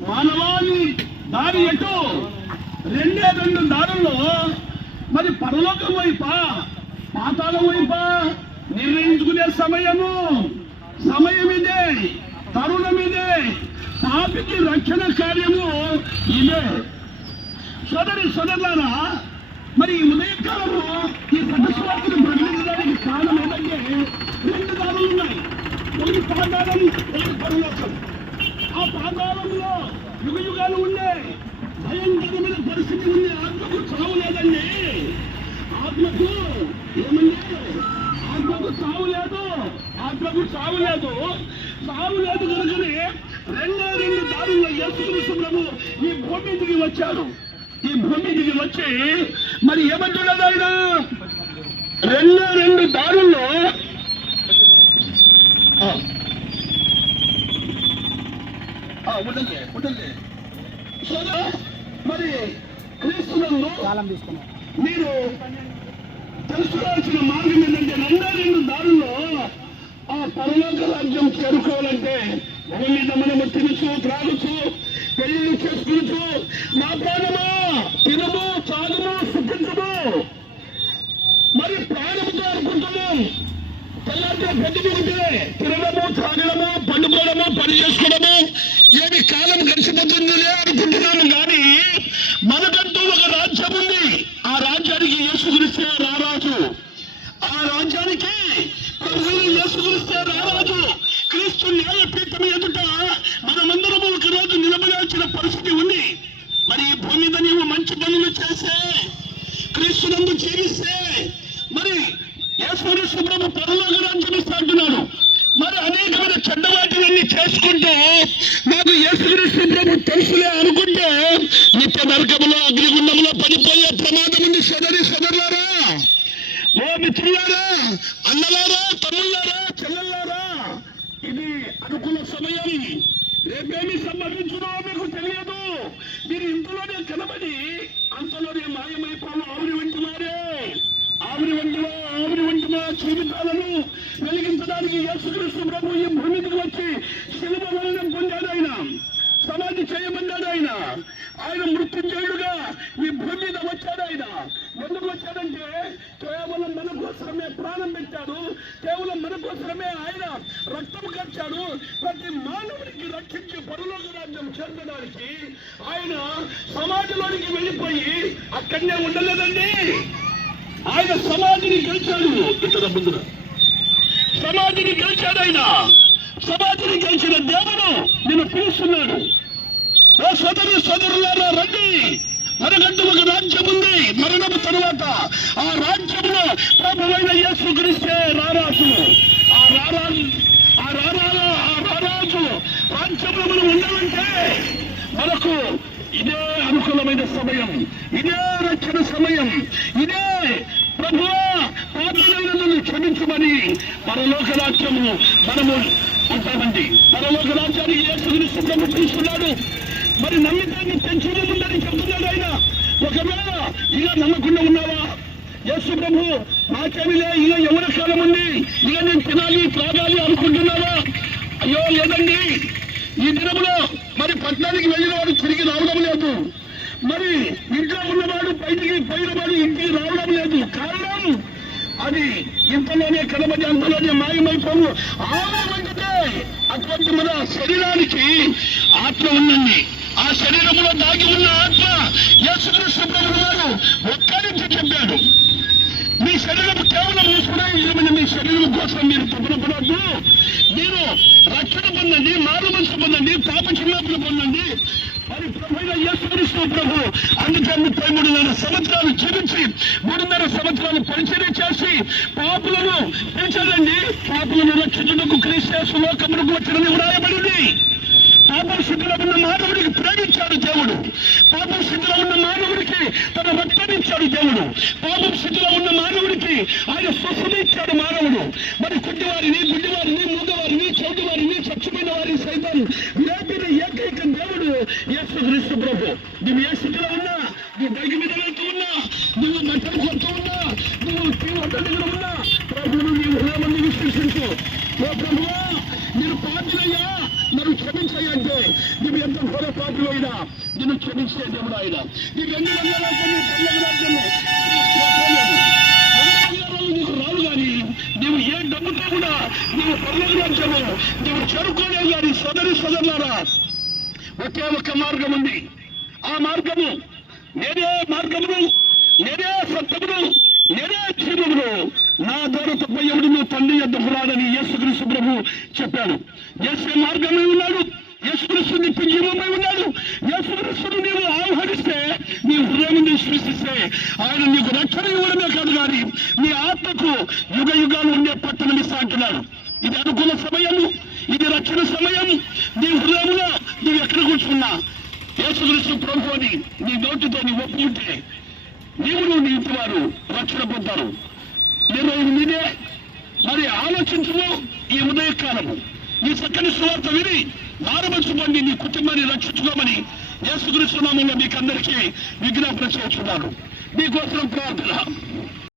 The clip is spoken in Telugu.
మానవాళి దారి ఎటు? రెండే రెండు దారుల్లో. మరి పరలోకం వైపా? పాతాల వైపా? నిర్ణయించుకునే సమయము. సమయం ఇదే. తరుణం ఇదే. పాపికి రక్షణ కార్యము ఇదే. సోదరి సోదరులారా మరి ఈ ఉదయకాలము ఈ సదస్వార్తను ప్రకటించడానికి కారణం ఏంటంటే రెండు దారులు ఉన్నాయి. ఒకటి పాతాళం ఒకటి పరలోకం. ప్రాంతాలలో యుగ యుగాలు ఉండే భయంకరమైన పరిస్థితి ఉంది ఆత్మకు చావు లేదండి. ఆత్మకు ఏమండి ఆత్మకు చావు లేదు. ఆత్మకు చావు లేదు. చావు లేదు కనుకని రెండే రెండు దారుల్లో యేసుక్రీస్తు ప్రభు ఈ భూమి దిగి వచ్చాడు. ఈ భూమి దిగి వచ్చి మరి ఏమంటున్నాడు ఆయన? రెండే రెండు దారుల్లో మరి క్రీస్తునందు మీరు తెలుసుకోవాల్సిన మార్గం ఏంటంటే రెండో రెండు దారుల్లో ఆ పరలోక రాజ్యం చేరుకోవాలంటే భూమి మీద మనము తినచ్చు త్రాగచ్చు పెళ్ళి చేసుకునచ్చు నా ప్రాణమా తినము తాగము సుఖించము మరి ప్రాణముతో అనుకుంటున్నాం తెల్లారితే పెద్ద తినడము తాగడము పండుకోవడము పని చేసుకోవడము ఏమి కాలం గడిచిపోతుందిలే అనుకుంటున్నాను కానీ మనకంటూ ఒక రాజ్యం ఉంది. ఆ రాజ్యానికి యేసుక్రీస్తే రారాజు. ఆ రాజ్యానికి ప్రభువు యేసుక్రీస్తే రారాజు. క్రీస్తు న్యాయపీఠం ఎదుట మనమందరము ఒక రోజు నిలబడాల్సిన పరిస్థితి ఉంది. మరి ఈ భూమి మీద నీవు మంచి పనులు చేస్తే క్రీస్తునందు జీవిస్తే మరి యేసుక్రీస్తు ప్రభు పరలోక రాజ్యం ఇస్తాడు మరి అనేకమైన చెడ్డ వాటిని చేసుకుంటూ యేసుక్రీస్తు ప్రభు తెలుసులే అనుకుంటే నిత్య నరకములో అగ్నిగుండంలో పడిపోయే ప్రమాదం ఉంది సదరి సదరులారా. ఓ మిత్రులారా అన్నలారా తమ్ముళ్ళారా చెల్లెల్లారా ఇది అనుకున్న సమయం. రేపేమి సంభవించునో మీకు తెలియదు. మీరు ఇంతలోనే కన అంతలోనే మాయమైపోవు ఆవిరి వంటి వారే ఆవిరి వంటివా ఆవిరి వంటివా జీవితాలను వెలిగించడానికి యేసుక్రీస్తు ప్రభు ఈ భూమికి వచ్చి శిలువ మరణం పొందాడు ఆయన సమాధి చేయమన్నాడు ఆయన. ఆయన మృత్యుంజయుడుగా ఈ భూమి మీద వచ్చాడు ఆయన. ఎందుకు వచ్చాడంటే కేవలం మన కోసమే ప్రాణం పెట్టాడు. కేవలం మన కోసమే ఆయన రక్తం కట్టాడు ప్రతి మానవుడికి రక్షించి పరలోక రాజ్యం చేర్చడానికి ఆయన సమాజంలోనికి వెళ్ళిపోయి అక్కడనే ఉండలేదండి. ఆయన సమాధిని గెలిచాడు. ఇతర ముందున. సమాధిని గెలిచాడు ఆయన. సమాధిని గెలిచిన దేవుడు నిన్ను పిలుస్తున్నాడు. ఓ సోదరు సోదరులారా రండి. మనకంటూ ఒక రాజ్యం ఉంది. మరణం తరువాత ఆ రాజ్యంలో ప్రభువైన యేసు క్రీస్తే రారాజు. ఆ రారాజు ఆ రారాజు ఆ రారాజు రాజ్యంలో మనం ఉండాలంటే మనకు ఇదే అనుకూలమైన సమయం ఇదే రక్షణ సమయం ఇదే ప్రభువా పాపలైనను క్షమించమని పరలోక రాజ్యము మనము అంటామండి. పరలోక రాజ్యానికి యేసుక్రీస్తు ప్రభు తీసుకున్నాడు మరి నమ్మితాన్ని పెంచునే చెప్తున్నాడు ఆయన. ఒకవేళ ఇలా నమ్మకుండా ఉన్నావా? యేసు ప్రభు నాకేమిలే ఇలా ఎవరి కాలం ఉంది? ఇలా నేను తినాలి త్రాగాలి అనుకుంటున్నావా? అయ్యో లేదండి. ఈ దినములో మరి పట్టణానికి వెళ్ళిన వాడు తిరిగి రావడం లేదు. మరి ఇంట్లో ఉన్నవాడు బయటికి పోయిన వాడు ఇంటికి రావడం లేదు. కారణం అది ఇంతలోనే కనబడి అంతలోనే మాయమైపోవు. ఆమె అటువంటి మన శరీరానికి ఆత్మ ఉందండి. ఆ శరీరంలో దాగి ఉన్న ఆత్మ యేసుకృష్ణ ప్రభువు వారు ఒక్కరించి చెప్పాడు మీ శరీరం కేవలం ఈశ్వరమైన మీ శరీరం కోసం మీరు తపన మీరు రక్షణ పొందండి మారు మనసు పొందండి పాప చిన్నప్పుడు పొందండి. మరి ప్రభుత్వ యేసుకృష్ణ ప్రభు అందుకే ముప్పై మూడున్నర సంవత్సరాలు జీవించి మూడున్నర సంవత్సరాలు పరిచర్య చేసి పాపులను పెంచాలండి పాపులను రక్షించడానికి క్రీస్తు లోకములకు వచ్చినని వ్రాయబడింది. పాప స్థితిలో ఉన్న మానవుడికి ప్రేమించాడు దేవుడు. పాప స్థితిలో ఉన్న మానవుడికి తన రక్తాన్ని దేవుడు. పాప స్థితిలో ఉన్న మానవుడికి ఆయన స్వస్థత ఇచ్చాడు మానవుడు. మరి కుంటివారిని గుడ్డివారిని మూగవారిని చౌటివారిని చచ్చిపోయిన వారిని సైతం లేపిన ఏకైక దేవుడు యేసు క్రీస్తు ప్రభు. నువ్వు ఏ స్థితిలో ఉన్నా నువ్వు బైక్ మీద వెళ్తూ ఉన్నా నువ్వు బట్టలు కొడుతూ ఉన్నా నువ్వు తీవ్ర దగ్గర ఉన్నా ప్రభువును నీ హృదయం విశ్వసించు. ఓ ప్రభువా నేను పాత్రయ్యా నా ఎంత క్షమించాయంటే నువ్వు అయినా నిన్ను క్షమించే దేవుడు ఆయన. నీకు ఎన్ని వందల నీకు రాదు కానీ నీవు ఏ డబ్బుతో కూడా నీవు నీవు కానీ సదరి సదరులారా ఒకే ఒక మార్గం ఉంది. ఆ మార్గము నేనే మార్గమును నేనే సత్యమును నేనే జీవమును నా ద్వారా తప్ప ఎవడు నువ్వు తండ్రి యొద్దకు రాడని యేసుకృష్ణ ప్రభు చెప్పాడు. యేసు మార్గమే ఉన్నాడు. యేసుక్రీస్తు నిత్య జీవమై ఉన్నాడు. యేసుక్రీస్తును నీవు ఆహ్వానిస్తే నీ హృదయం సృష్టిస్తే ఆయన నీకు రక్షణ ఇవ్వడమే కాదు కానీ నీ ఆత్మకు యుగ యుగాలు ఉండే పట్టణం ఇస్తా అంటున్నాడు. ఇది అనుకూల సమయము ఇది రక్షణ సమయం నీ హృదయంలో నువ్వు ఎక్కడ కూర్చున్నా? యేసుక్రీస్తు ప్రభు అని నీ నోటితో నీ ఒప్పుకుంటే నీవు నువ్వు నీ వారు రక్షణ పొందారు నిర్ణయం మీదే మరి ఆలోచించము ఈ ఉదయకాలము. ఈ చక్కని సువార్త విని మారమర్చుకోండి నీ కుటుంబాన్ని రక్షించుకోమని యేసుకృష్ణ నామంలో మీకు అందరికీ విజ్ఞాపన చేస్తున్నాను. మీకోసం ప్రార్థన.